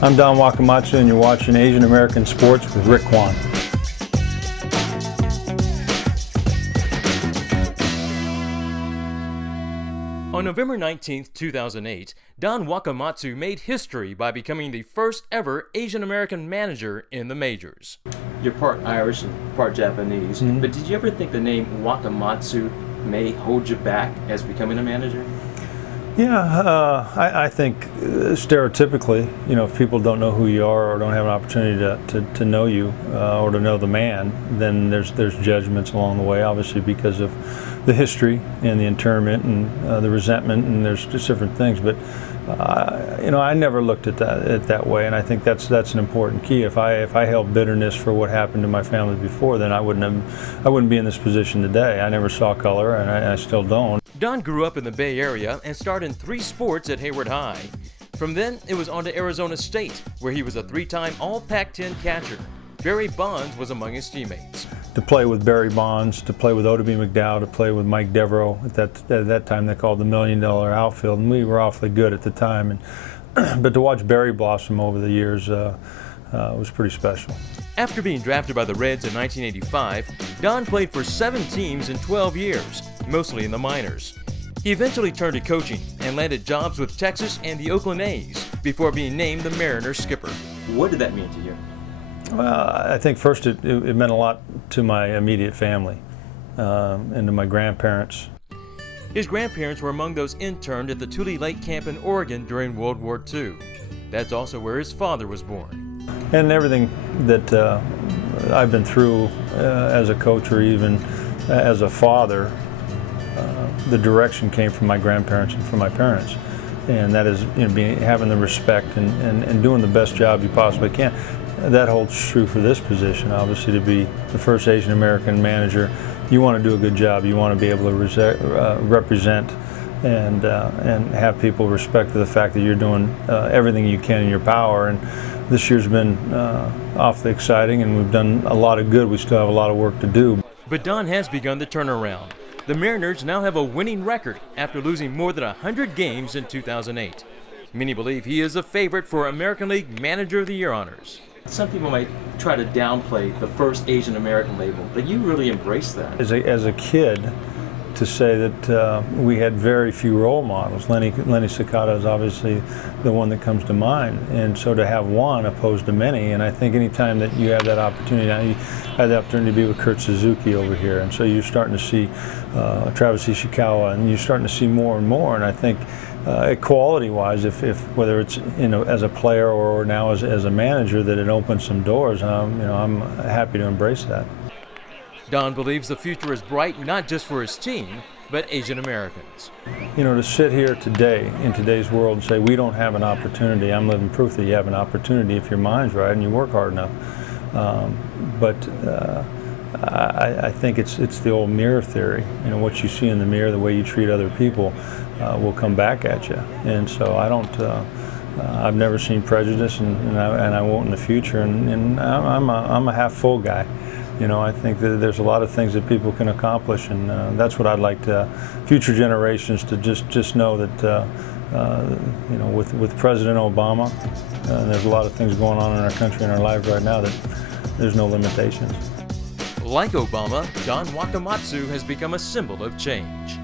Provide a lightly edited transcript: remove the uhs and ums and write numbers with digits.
I'm Don Wakamatsu, and you're watching Asian American Sports with Rick Kwan. On November 19, 2008, Don Wakamatsu made history by becoming the first ever Asian American manager in the majors. You're part Irish and part Japanese, but did you ever think the name Wakamatsu may hold you back as becoming a manager? Yeah, I think stereotypically, if people don't know who you are or don't have an opportunity to know you or to know the man, then there's judgments along the way, obviously because of the history and the internment and the resentment, and there's just different things. But I never looked at that way, and I think that's an important key. If I held bitterness for what happened to my family before, then I wouldn't be in this position today. I never saw color, and I still don't. Don grew up in the Bay Area and started in 3 sports at Hayward High. From then, it was on to Arizona State, where he was a 3-time All-Pac-10 catcher. Barry Bonds was among his teammates. To play with Barry Bonds, to play with Odeby McDowell, to play with Mike Devereaux. At that time, they called the $1 Million outfield, and we were awfully good at the time. But to watch Barry blossom over the years was pretty special. After being drafted by the Reds in 1985, Don played for 7 teams in 12 years, mostly in the minors. He eventually turned to coaching and landed jobs with Texas and the Oakland A's before being named the Mariners skipper. What did that mean to you? Well, I think first it meant a lot to my immediate family and to my grandparents. His grandparents were among those interned at the Tule Lake Camp in Oregon during World War II. That's also where his father was born. And everything that I've been through as a coach or even as a father, the direction came from my grandparents and from my parents. And that is having the respect and doing the best job you possibly can. That holds true for this position, obviously, to be the first Asian American manager. You want to do a good job. You want to be able to represent and have people respect the fact that you're doing everything you can in your power. And this year's been awfully exciting, and we've done a lot of good. We still have a lot of work to do. But Don has begun the turnaround. The Mariners now have a winning record after losing more than 100 games in 2008. Many believe he is a favorite for American League Manager of the Year honors. Some people might try to downplay the first Asian American label, but you really embrace that. As a kid, to say that we had very few role models. Lenny Sakata is obviously the one that comes to mind, and so to have one opposed to many, and I think anytime that you have that opportunity, now you had the opportunity to be with Kurt Suzuki over here, and so you're starting to see Travis Ishikawa, and you're starting to see more and more, and I think quality-wise, if whether it's as a player or now as a manager, that it opens some doors, I'm happy to embrace that. Don believes the future is bright not just for his team, but Asian Americans. To sit here today, in today's world, and say we don't have an opportunity, I'm living proof that you have an opportunity if your mind's right and you work hard enough. I think it's the old mirror theory. What you see in the mirror, the way you treat other people, will come back at you. And so I've never seen prejudice, and I won't in the future. And I'm a half full guy. I think that there's a lot of things that people can accomplish, and that's what I'd like future generations to just know that, with President Obama, there's a lot of things going on in our country and our lives right now that there's no limitations. Like Obama, Don Wakamatsu has become a symbol of change.